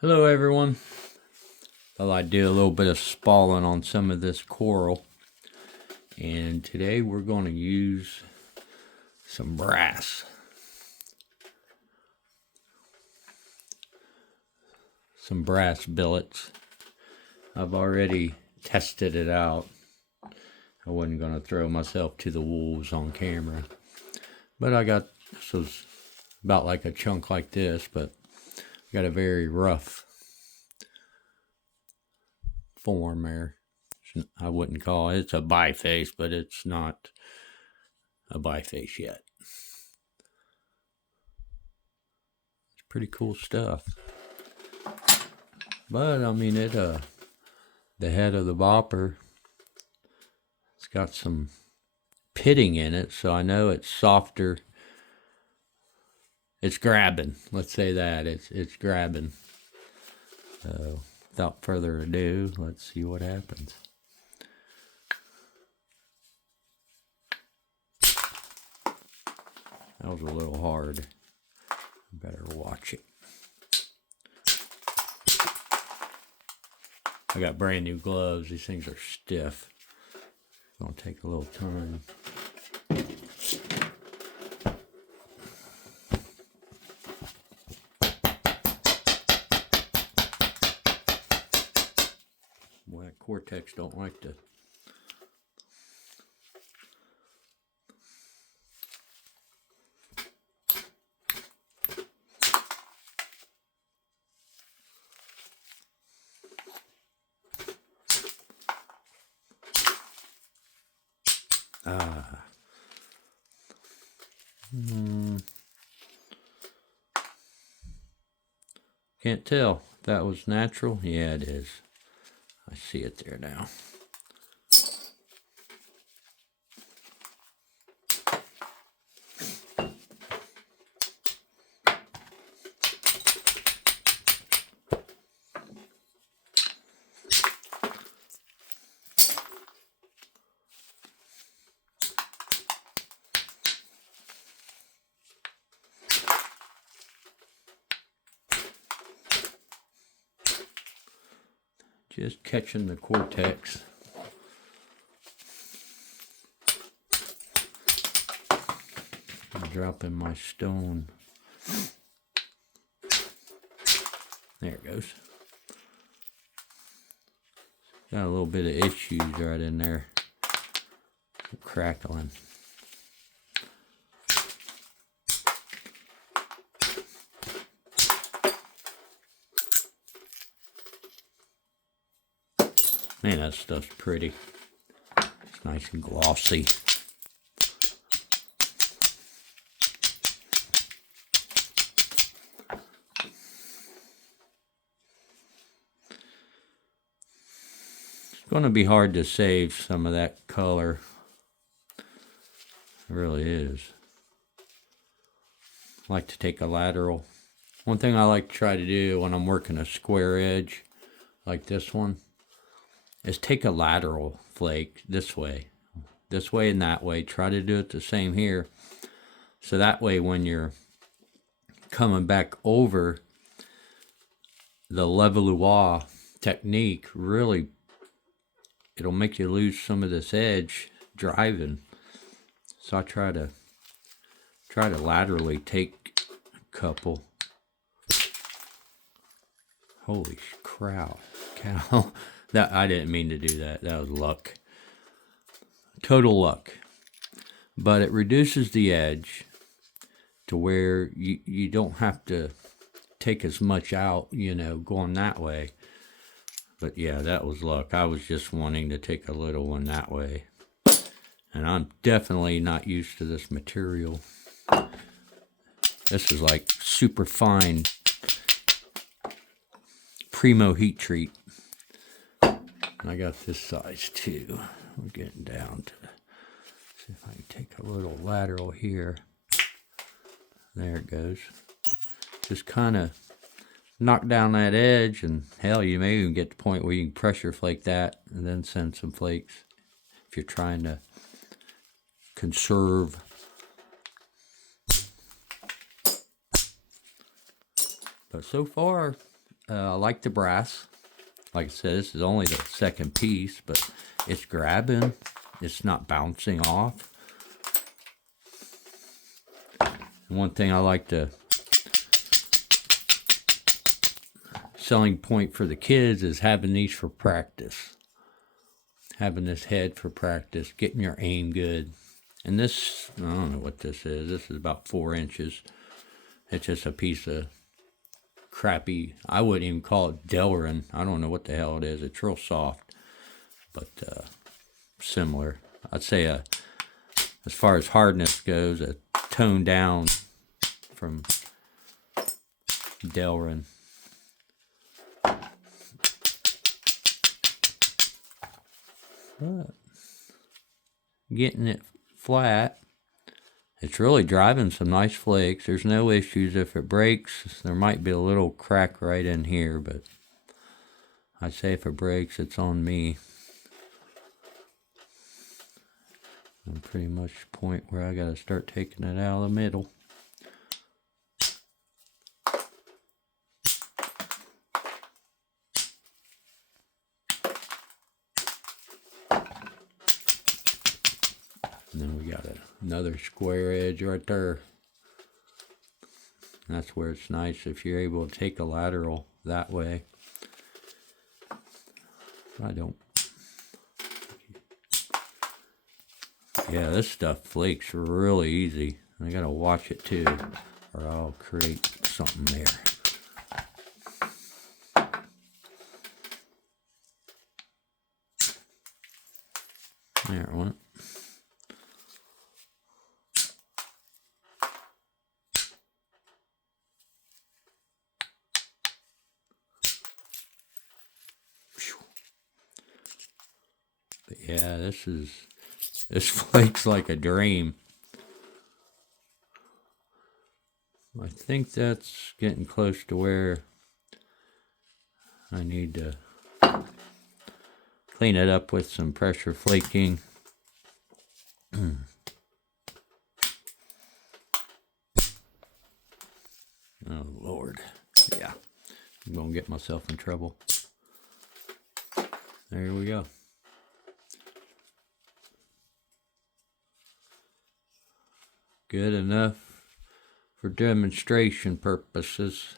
Hello everyone. Thought I'd do a little bit of spalling on some of this coral. And today we're going to use some brass. Some brass billets. I've already tested it out. I wasn't going to throw myself to the wolves on camera. But this was about like a chunk like this, but got a very rough form there. I wouldn't call it. It's a biface, but it's not a biface yet. It's pretty cool stuff. But I mean, the head of the bopper, it's got some pitting in it, so I know it's softer. It's grabbing. Let's say that it's grabbing. So without further ado, let's see what happens. That was a little hard. Better watch it. I got brand new gloves. These things are stiff. It's gonna take a little time. Boy, that Cortex don't like to. Can't tell if that was natural. Yeah, it is. I see it there now. Just catching the Cortex. I'm dropping my stone. There it goes. Got a little bit of issues right in there. Crackling. Man, that stuff's pretty. It's nice and glossy. It's going to be hard to save some of that color. It really is. I like to take a lateral. One thing I like to try to do when I'm working a square edge like this one is take a lateral flake this way and that way. Try to do it the same here. So that way when you're coming back over, the levaluage technique really, it'll make you lose some of this edge driving. So I try to laterally take a couple. Holy cow. That I didn't mean to do that. That was luck. Total luck. But it reduces the edge to where you don't have to take as much out, going that way. But yeah, that was luck. I was just wanting to take a little one that way. And I'm definitely not used to this material. This is like super fine primo heat treat. I got this size too. We're getting down to, see if I can take a little lateral here. There it goes. Just kind of knock down that edge, and hell, you may even get to the point where you can pressure flake that and then send some flakes if you're trying to conserve. But so far, I like the brass. Like I said, this is only the second piece, but it's grabbing. It's not bouncing off. And one thing I like to selling point for the kids is having these for practice. Having this head for practice, getting your aim good. And this, I don't know what this is. This is about 4 inches. It's just a piece of crappy, I wouldn't even call it Delrin. I don't know what the hell it is. It's real soft, but similar. I'd say as far as hardness goes, a tone down from Delrin. But getting it flat, it's really driving some nice flakes. There's no issues. If it breaks, there might be a little crack right in here, but I'd say if it breaks, it's on me. I'm pretty much the point where I gotta start taking it out of the middle. And then we got another square edge right there. And that's where it's nice if you're able to take a lateral that way. I don't. Yeah, this stuff flakes really easy. I gotta watch it too, or I'll create something there. There it went. But yeah, this flakes like a dream. I think that's getting close to where I need to clean it up with some pressure flaking. Oh Lord, yeah, I'm gonna get myself in trouble. There we go. Good enough for demonstration purposes.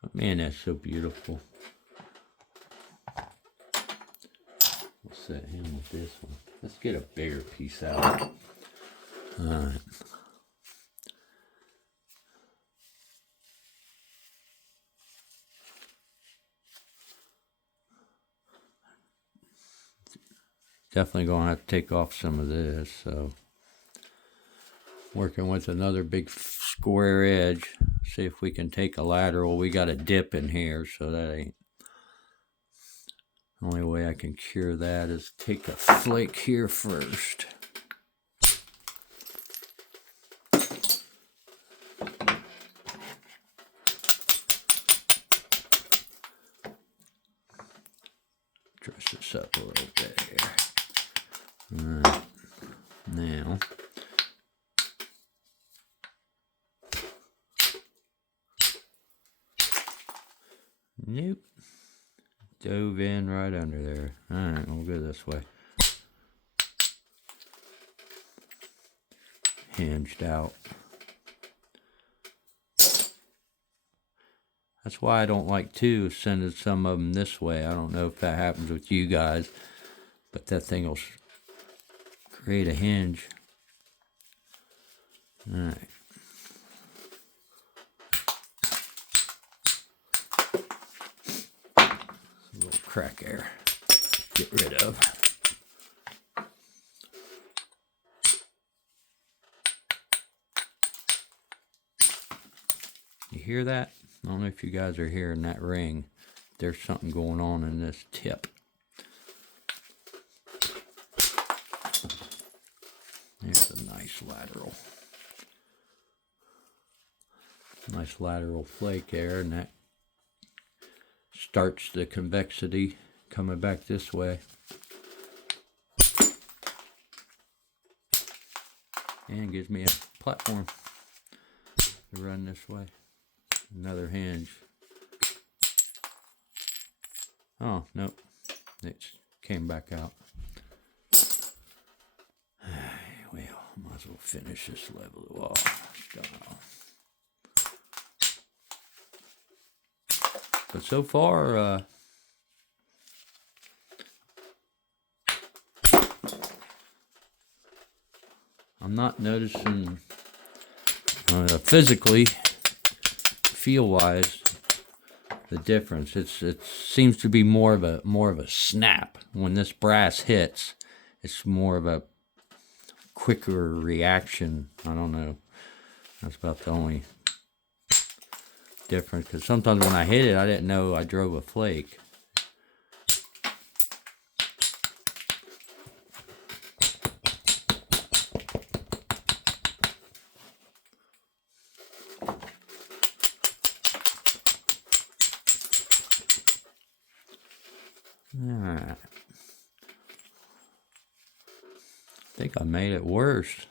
But man, that's so beautiful. We'll set him with this one. Let's get a bigger piece out. Alright. Definitely gonna have to take off some of this, so working with another big square edge. See if we can take a lateral. We got a dip in here, so that ain't. Only way I can cure that is take a flake here first. Dress this up a little bit here. Alright, now nope, dove in right under there. Alright, we'll go this way. Hinged out. That's why I don't like to send some of them this way. I don't know if that happens with you guys, but that thing will create a hinge. Alright. A little crack there. Get rid of. You hear that? I don't know if you guys are hearing that ring. There's something going on in this tip. There's a nice lateral. Nice lateral flake there, and that starts the convexity coming back this way. And gives me a platform to run this way. Another hinge. Oh, nope. It came back out. Well, might as well finish this level of wall. But so far, I'm not noticing physically, feel-wise, the difference. It seems to be more of a snap. When this brass hits, it's more of a quicker reaction. I don't know. That's about the only difference. Because sometimes when I hit it, I didn't know I drove a flake. Alright. I think I made it worse.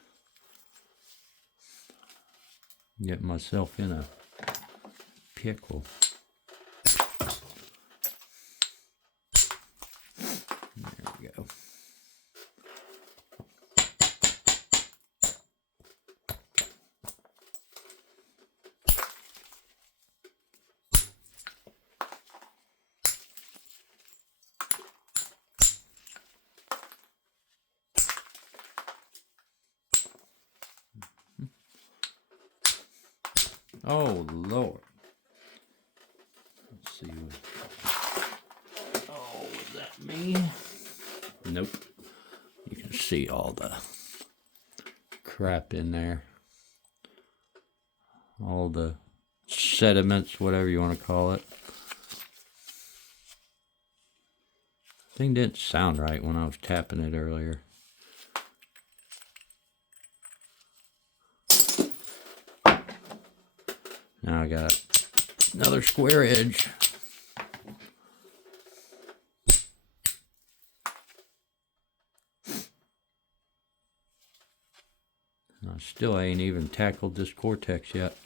Getting myself in a pickle. There we go. Oh, Lord. Let's see. Oh, was that me? Nope. You can see all the crap in there. All the sediments, whatever you want to call it. Thing didn't sound right when I was tapping it earlier. Now I got another square edge. I still ain't even tackled this cortex yet.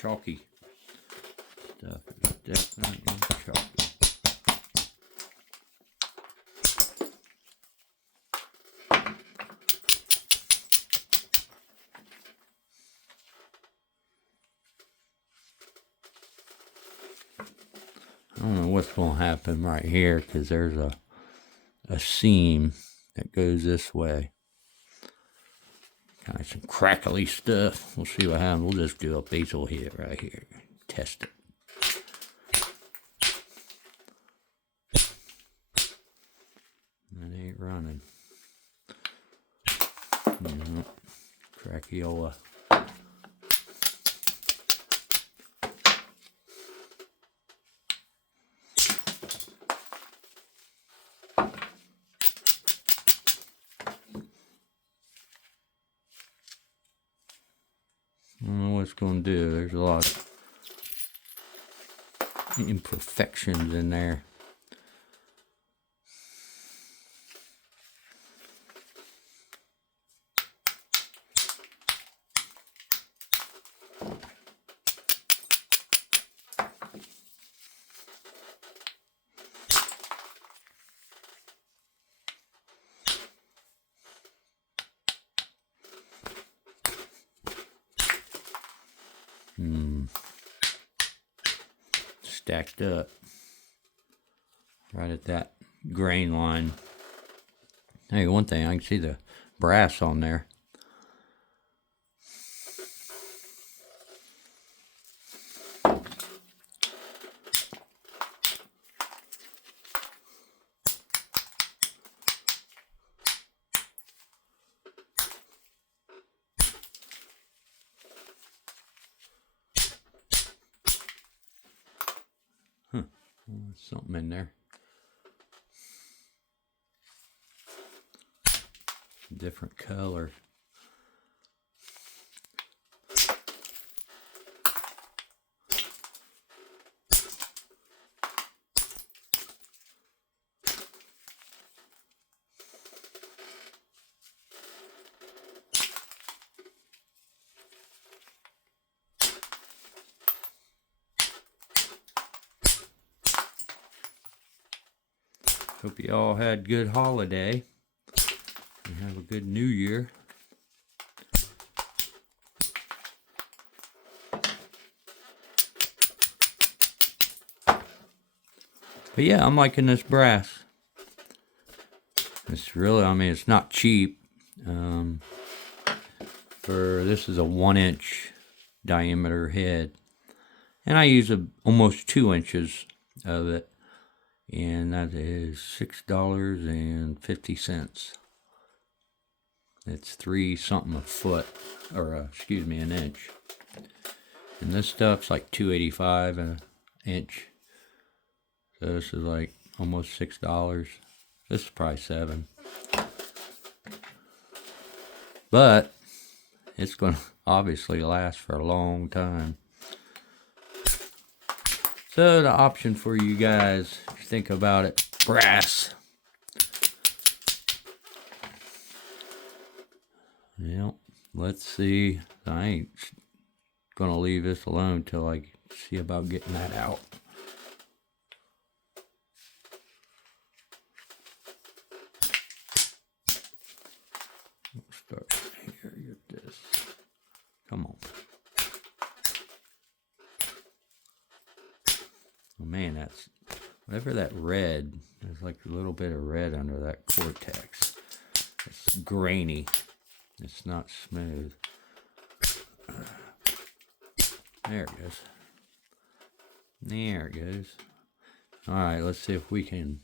Chalky stuff is definitely chalky. I don't know what's going to happen right here because there's a seam that goes this way. Kind of some crackly stuff. We'll see what happens. We'll just do a bezel hit right here. Test it. That ain't running. No. Crackiola. I don't know what it's going to do. There's a lot of imperfections in there. Stacked up right at that grain line. Hey, one thing, I can see the brass on there. Something in there. different color. Hope you all had a good holiday and have a good new year. But yeah, I'm liking this brass. It's really, I mean, it's not cheap. This is a 1-inch diameter head. And I use almost 2 inches of it. And that is $6.50. It's 3 something a foot, or excuse me, an inch. And this stuff's like $2.85 an inch. So this is like almost $6. This is probably $7. But it's going to obviously last for a long time. So the option for you guys, if you think about it, brass. Well, let's see. I ain't going to leave this alone till I see about getting that out. Let's start here, get this. Come on. Oh man, that's whatever that red. There's like a little bit of red under that cortex. It's grainy. It's not smooth. There it goes. There it goes. Alright, let's see if we can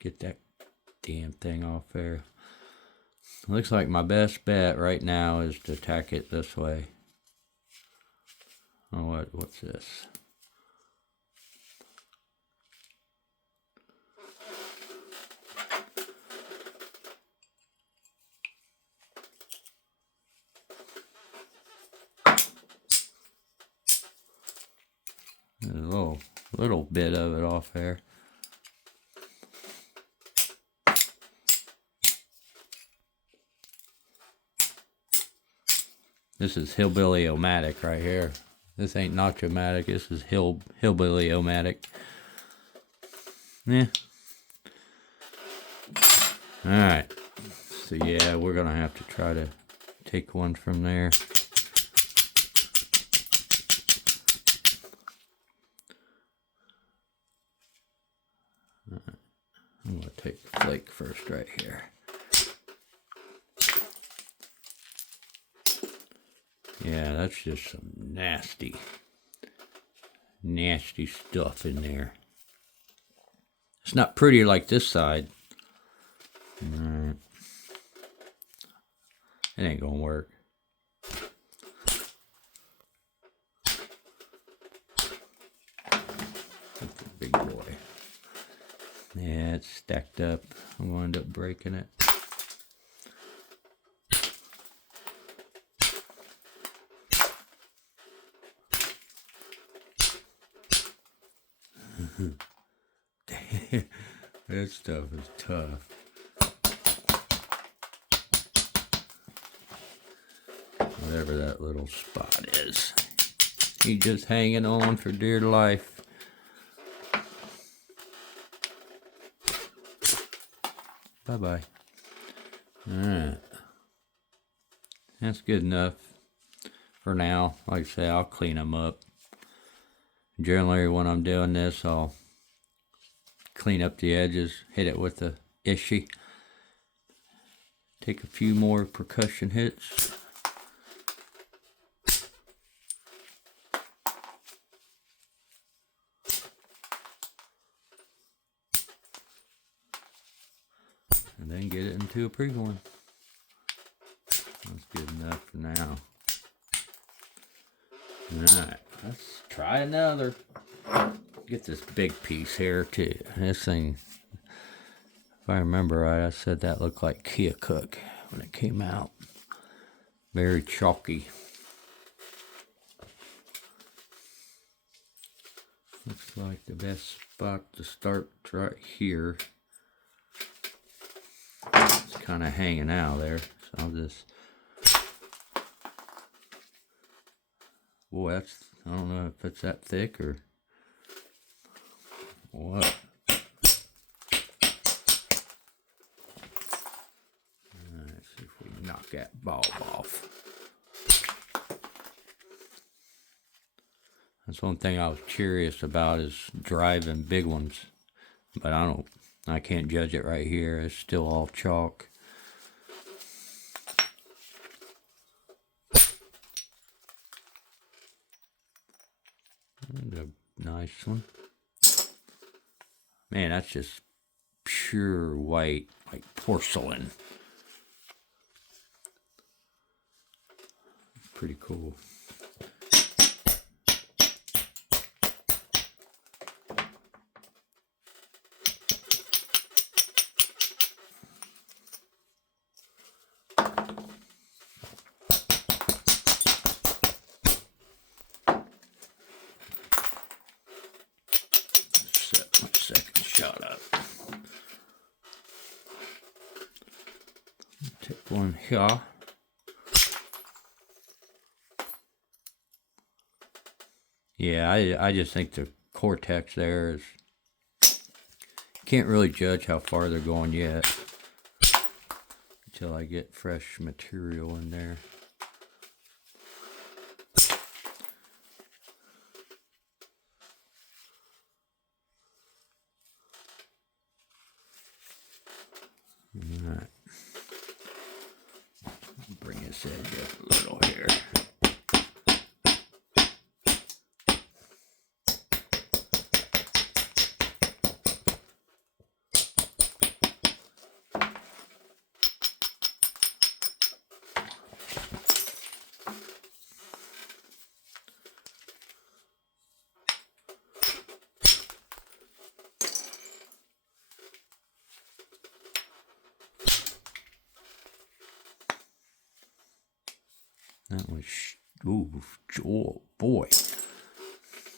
get that damn thing off there. Looks like my best bet right now is to tack it this way. Oh, what's this? There's a little bit of it off there. This is Hillbilly-O-Matic right here. This ain't Nacho-Matic. This is Hillbilly-O-Matic. Yeah. Alright. So yeah, we're going to have to try to take one from there. I'm going to take the flake first right here. Yeah, that's just some nasty stuff in there. It's not pretty like this side. Alright. It ain't gonna work. That's a big boy. Yeah, it's stacked up. I'm gonna end up breaking it. That stuff is tough. Whatever that little spot is. He's just hanging on for dear life. Bye-bye. Alright. That's good enough for now. Like I say, I'll clean them up. Generally, when I'm doing this, I'll clean up the edges, hit it with the Ishii. Take a few more percussion hits. And then get it into a pre-horn. That's good enough for now. Alright, let's try another. Get this big piece here too. This thing, If I remember right, I said that looked like Kia Cook when it came out. Very chalky. Looks like the best spot to start right here. It's kind of hanging out there, so I'll just... Boy, that's... I don't know if it's that thick or what. Let's see if we can knock that bulb off. That's one thing I was curious about, is driving big ones, but I can't judge it right here. It's still all chalk. And a nice one. Man, that's just pure white, like porcelain. Pretty cool. Set my second shot up. Take one here. Yeah, I just think the Cortex there is... Can't really judge how far they're going yet until I get fresh material in there. Alright. Bring this edge up a little here. That was, ooh, oh boy,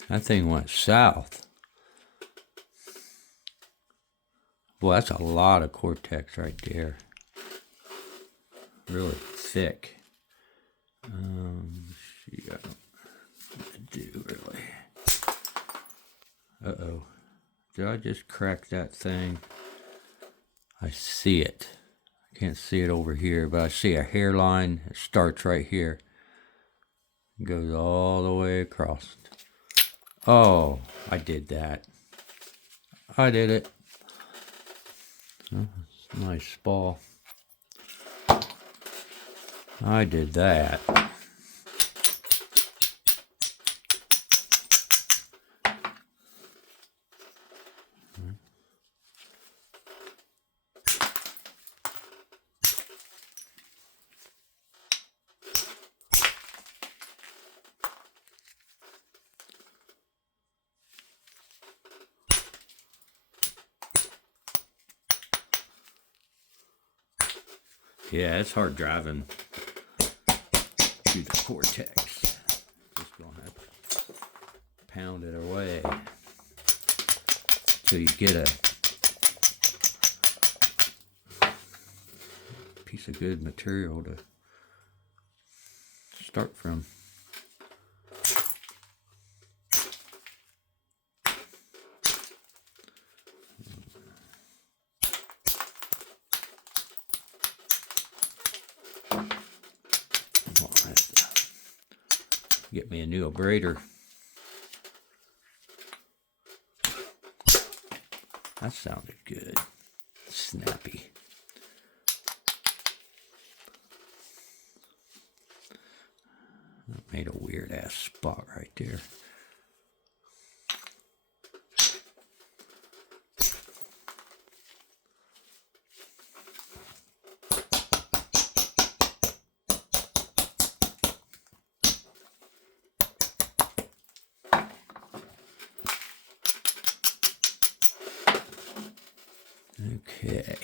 that thing went south. Boy, that's a lot of Cortex right there. Really thick. See, I don't do really. Uh-oh. Did I just crack that thing? I see it. I can't see it over here, but I see a hairline. It starts right here. It goes all the way across. Oh, I did that. I did it. Oh, it's a nice ball. I did that. Yeah, it's hard driving through the Cortex. Just gonna have to pound it away till you get a piece of good material to start from. Get me a new abrader. That sounded good. Snappy. That made a weird ass spot right there. Okay.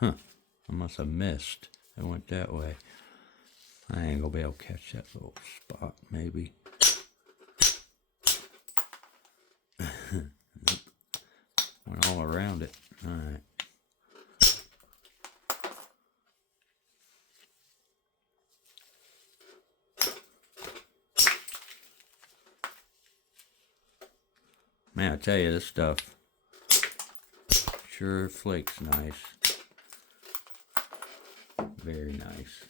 Huh. I must have missed. I went that way. I ain't gonna be able to catch that little spot, maybe. Nope. Went all around it. Alright. Man, I tell you, this stuff sure flakes nice. Very nice.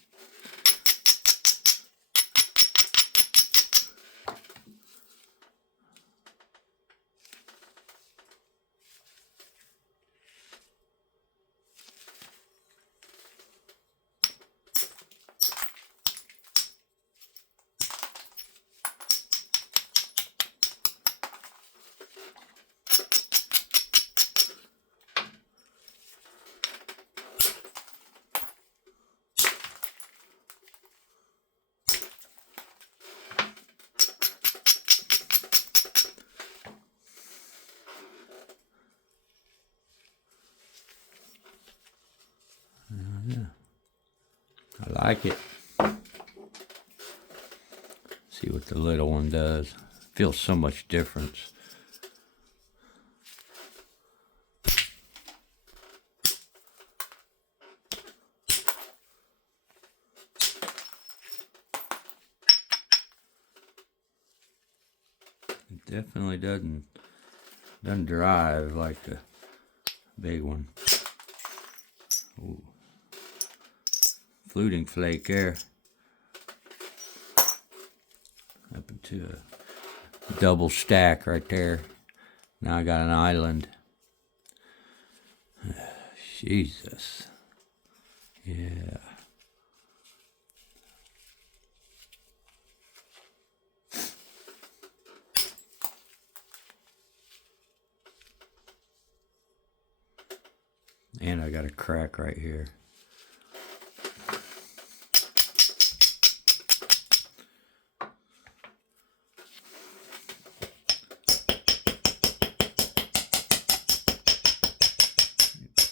Yeah. I like it. See what the little one does. Feels so much difference. It definitely doesn't drive like the big one. Ooh. Fluting flake there. Up into a double stack right there. Now I got an island. Jesus. Yeah. And I got a crack right here.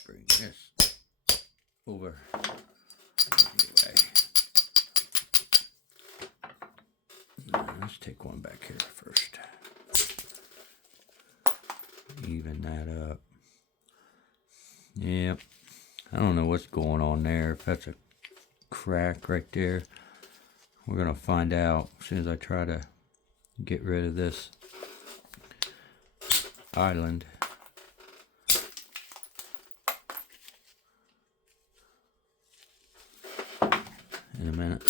Bring this over. Anyway. Let's take one back here first. Even that up. Yep. I don't know what's going on there. If that's a crack right there, we're gonna find out as soon as I try to get rid of this island. In a minute.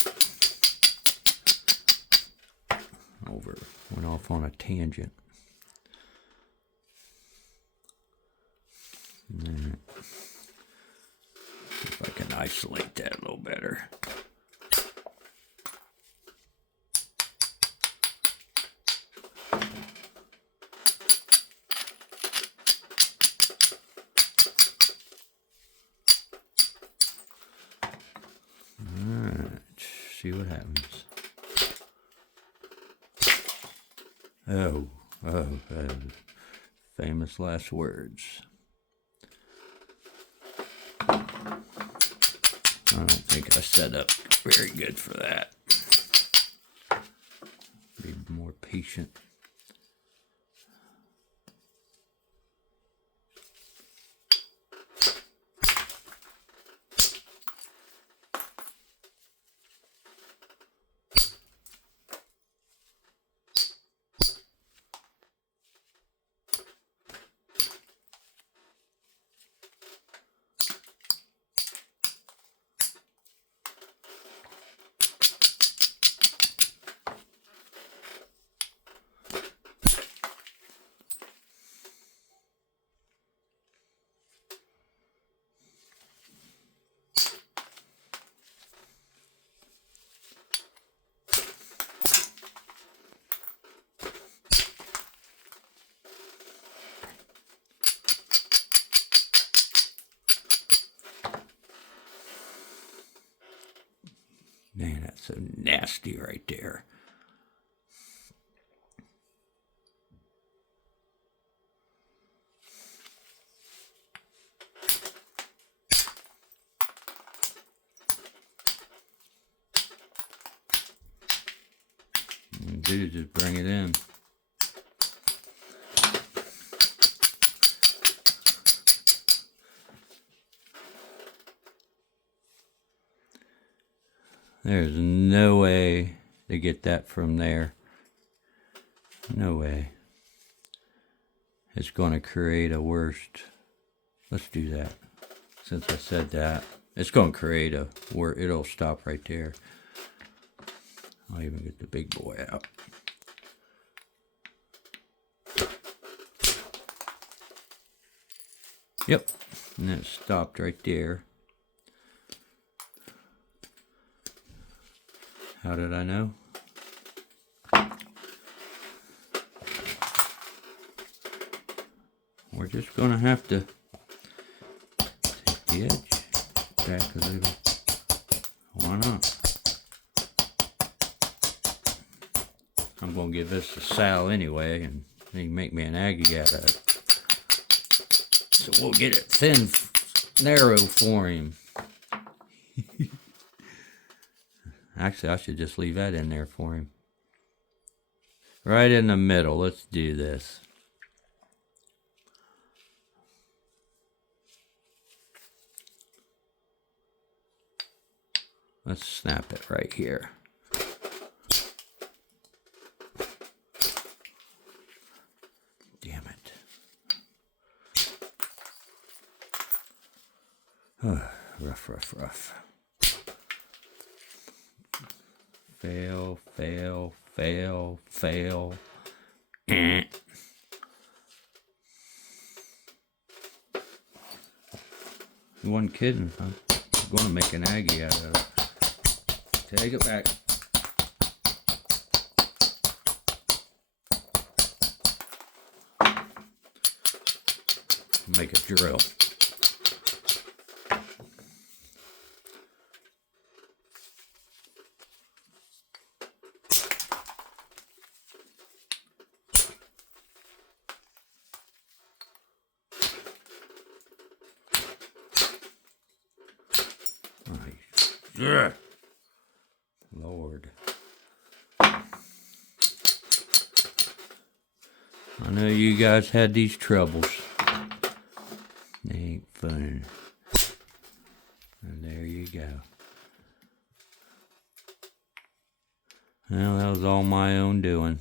Went off on a tangent. Right. See if I can isolate that a little better. Alright, see what happens. Oh, famous last words. I don't think I set up very good for that. Be more patient. Man, that's so nasty right there. do is just bring it in. There's no way to get that from there. No way. It's going to create a worst. Let's do that. Since I said that, it's going to create a where it'll stop right there. I'll even get the big boy out. Yep, and it stopped right there. How did I know? We're just gonna have to take the edge back a little. Why not? I'm gonna give this to Sal anyway, and he can make me an Aggie out of it. So we'll get it thin, narrow for him. Actually, I should just leave that in there for him. Right in the middle. Let's do this. Let's snap it right here. Damn it. Oh, rough, rough, rough. Fail, fail, fail, fail. You wasn't kidding, huh? I'm going to make an Aggie out of it. Take it back. Make a drill. Yeah. Lord. I know you guys had these troubles. They ain't fun. And there you go. Well, that was all my own doing.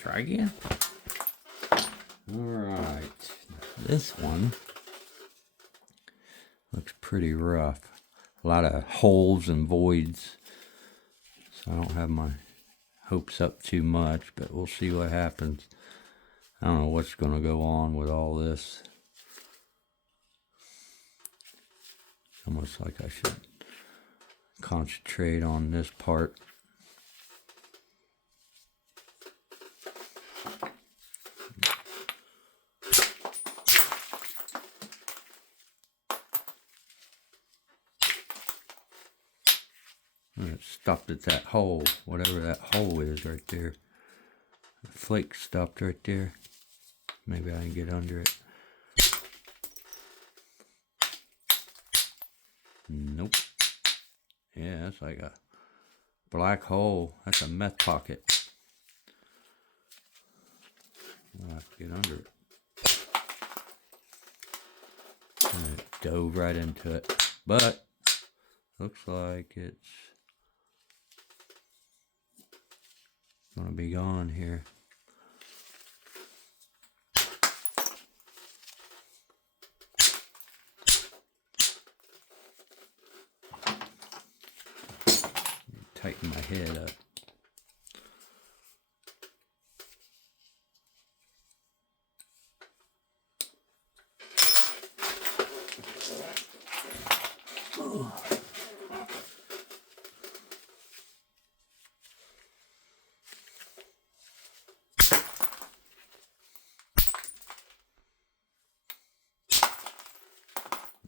Try again. Alright. This one looks pretty rough. A lot of holes and voids. So I don't have my hopes up too much, but we'll see what happens. I don't know what's going to go on with all this. It's almost like I should concentrate on this part. And it stopped at that hole, whatever that hole is right there. The flake stopped right there. Maybe I can get under it. Nope. Yeah, that's like a black hole. That's a meth pocket. I'll have to get under it. And it dove right into it. But looks like it's gonna be gone here. Tighten my head up.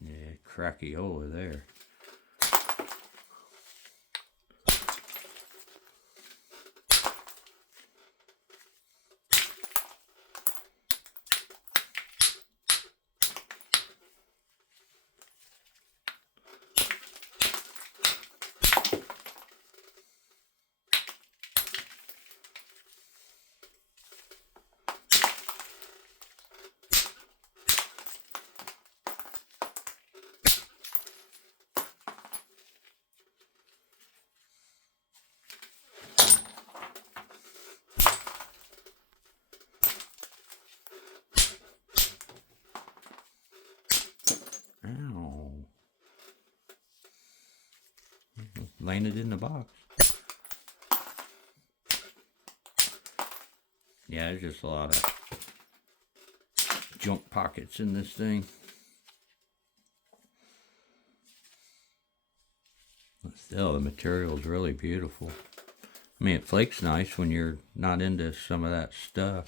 Yeah, cracky over there. landed in the box. Yeah, there's just a lot of junk pockets in this thing. But still, the material is really beautiful. I mean, it flakes nice when you're not into some of that stuff.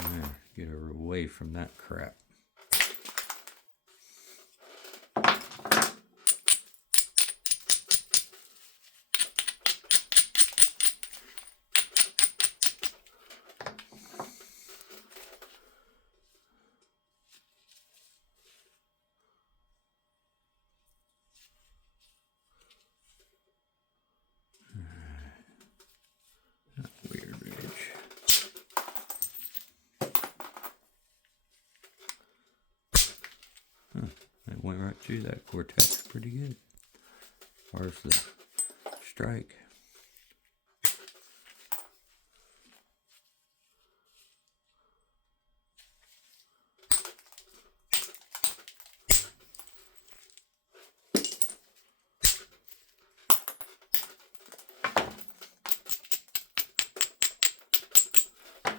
There, get her away from that crap. Weird ridge. Huh, that went right through that Cortex pretty good. As far as the strike.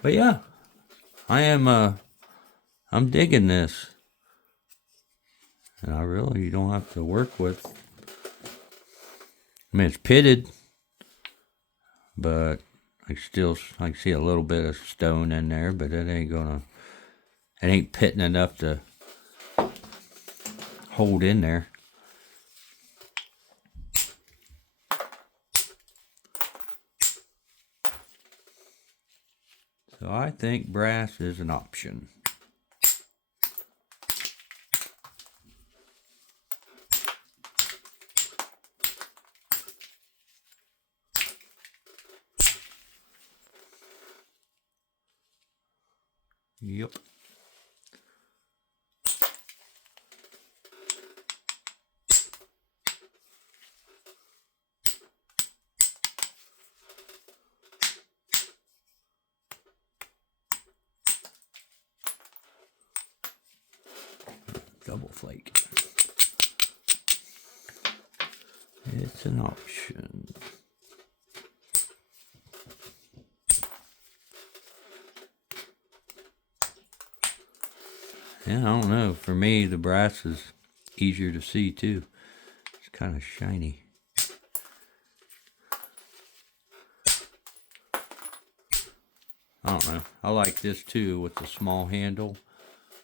But yeah, I'm digging this. And I really don't have to work with. I mean, it's pitted, but I can see a little bit of stone in there, but it ain't pitting enough to hold in there. So I think brass is an option. Yep. Double flake. It's an option. Yeah, I don't know. For me, the brass is easier to see too. It's kind of shiny. I don't know. I like this too with the small handle.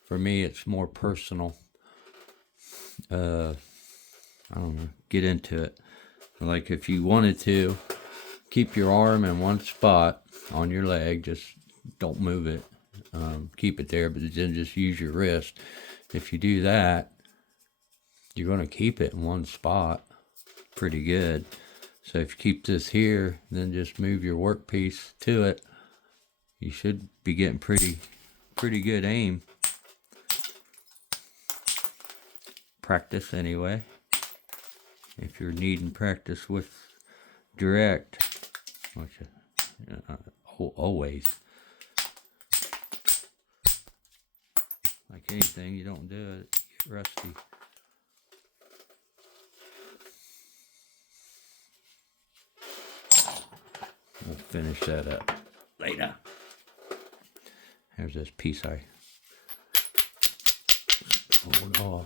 For me, it's more personal. I don't know. Get into it. Like if you wanted to, keep your arm in one spot on your leg. Just don't move it. Keep it there, but then just use your wrist. If you do that, you're going to keep it in one spot pretty good. So if you keep this here, then just move your workpiece to it. You should be getting pretty good aim. Practice anyway. If you're needing practice with direct, which always. Like anything, you don't do it, you get rusty. We'll finish that up later. Here's this piece I pulled off.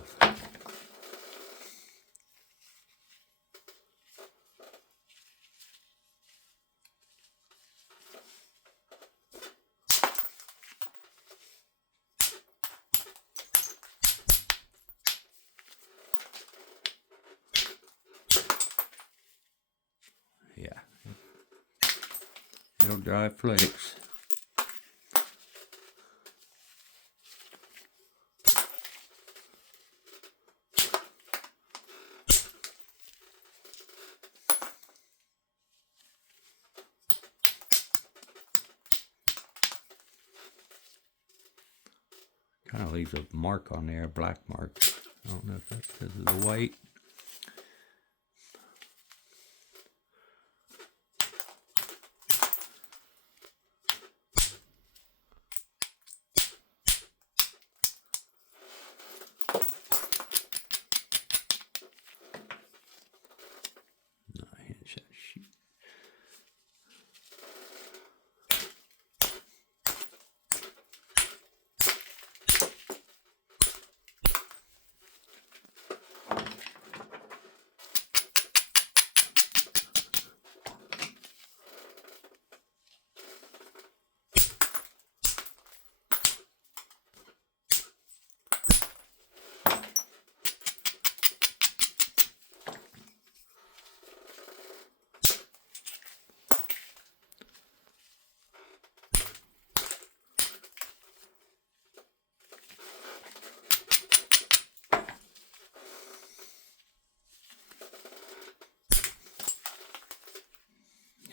Yeah, it'll dry flakes. Kind of leaves a mark on there, a black mark. I don't know if that's because of the white.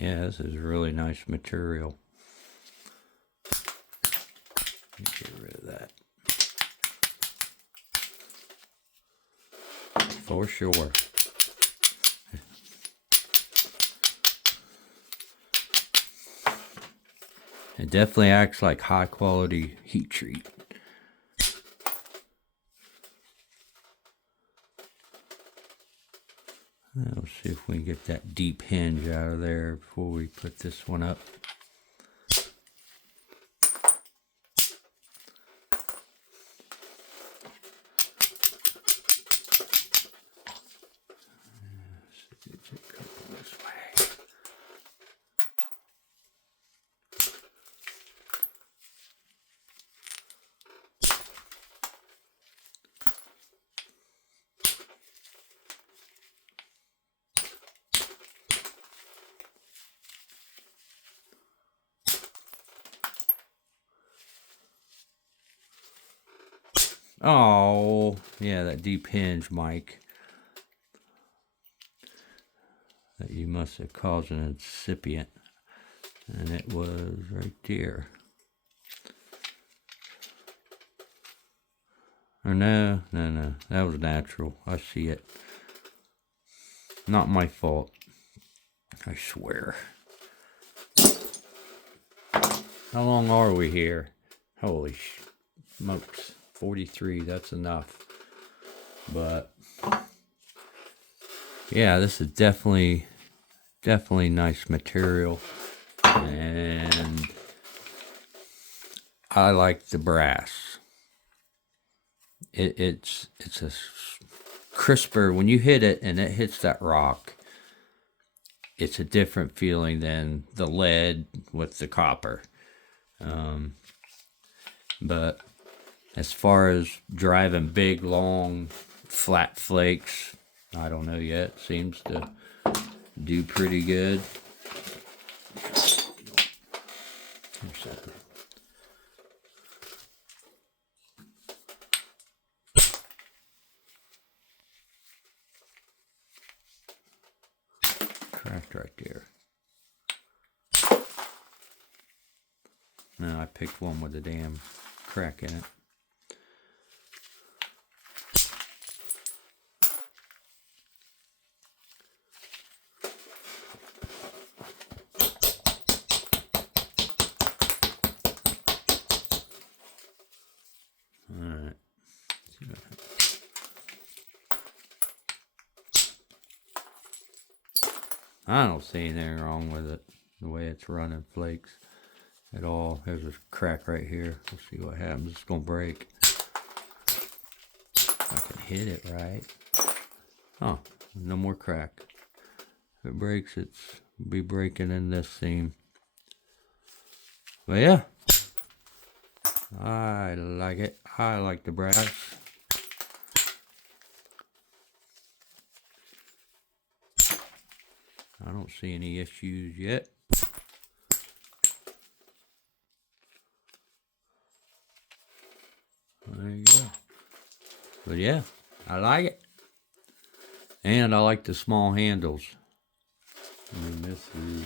Yeah, this is really nice material. Get rid of that. For sure. It definitely acts like high quality heat treat. Let's see if we can get that deep hinge out of there before we put this one up. Oh, yeah, that deep hinge, Mike. That you must have caused an incipient. And it was right there. Or no, that was natural. I see it. Not my fault. I swear. How long are we here? Holy smokes. 43, that's enough. But yeah, this is definitely nice material. And I like the brass. It's a crisper when you hit it and it hits that rock. It's a different feeling than the lead with the copper. But as far as driving big, long, flat flakes, I don't know yet. Seems to do pretty good. Cracked right there. No, I picked one with a damn crack in it. Alright. I don't see anything wrong with it, the way it's running flakes at all. There's a crack right here. We'll see what happens. It's gonna break. If I can hit it right. Oh, no more crack. If it breaks, it's be breaking in this seam. But yeah, I like it. I like the brass. I don't see any issues yet. There you go. But yeah, I like it. And I like the small handles. And this is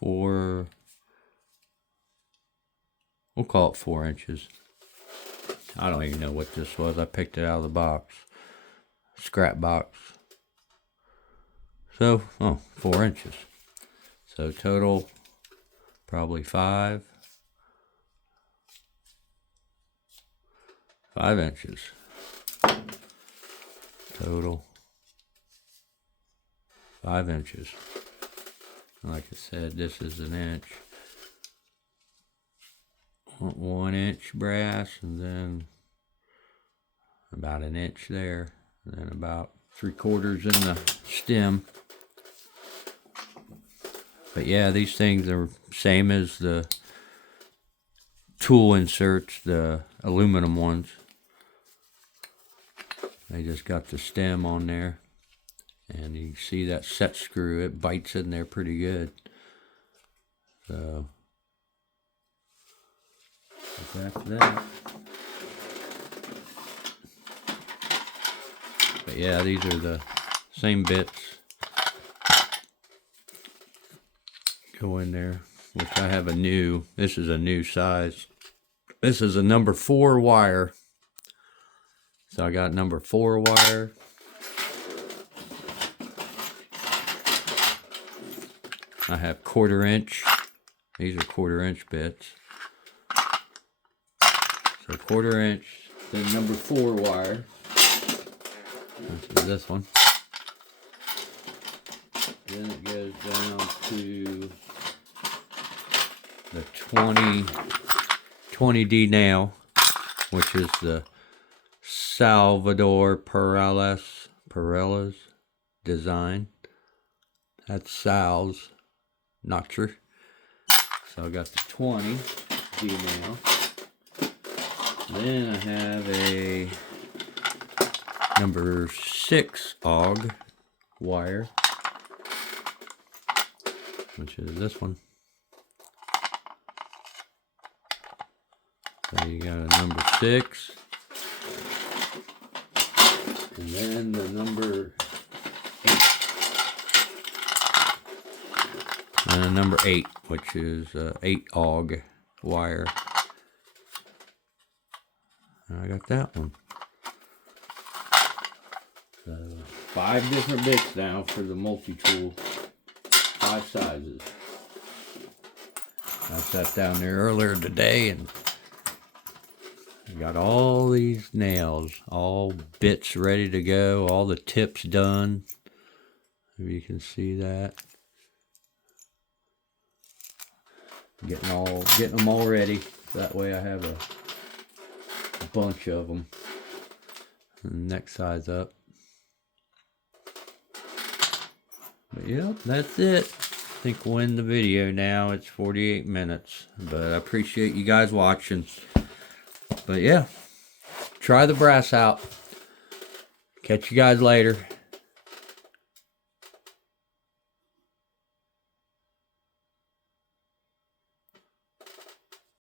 we'll call it 4 inches. I don't even know what this was. I picked it out of the box. Scrap box. So, 4 inches. So total, probably 5 inches. Total, 5 inches. Like I said, this is an inch. 1 inch brass, and then about an inch there, and then about 3/4 in the stem. But yeah, these things are same as the tool inserts, the aluminum ones. They just got the stem on there, and you see that set screw, it bites in there pretty good. So that's that. But yeah, these are the same bits. Go in there, which I have a new, this is a new size. This is a number 4 wire. So I got number 4 wire. I have 1/4 inch. These are 1/4 inch bits. So 1/4 inch, then number 4 wire. This is this one. Then it goes down to the 20D nail, which is the Salvador Perales design. That's Sal's notcher. So I got the 20D nail. Then I have a number 6 AUG wire, which is this one. So you got a number 6, and then the number 8, and a number 8, which is 8 AUG wire. And I got that one. So 5 different bits now for the multi-tool, 5 sizes. I sat down there earlier today and I got all these nails, all bits ready to go, all the tips done. If you can see that. Getting them all ready. That way I have a bunch of them. Next size up. But yeah, that's it. I think we'll end the video now. It's 48 minutes. But I appreciate you guys watching. But yeah, try the brass out. Catch you guys later.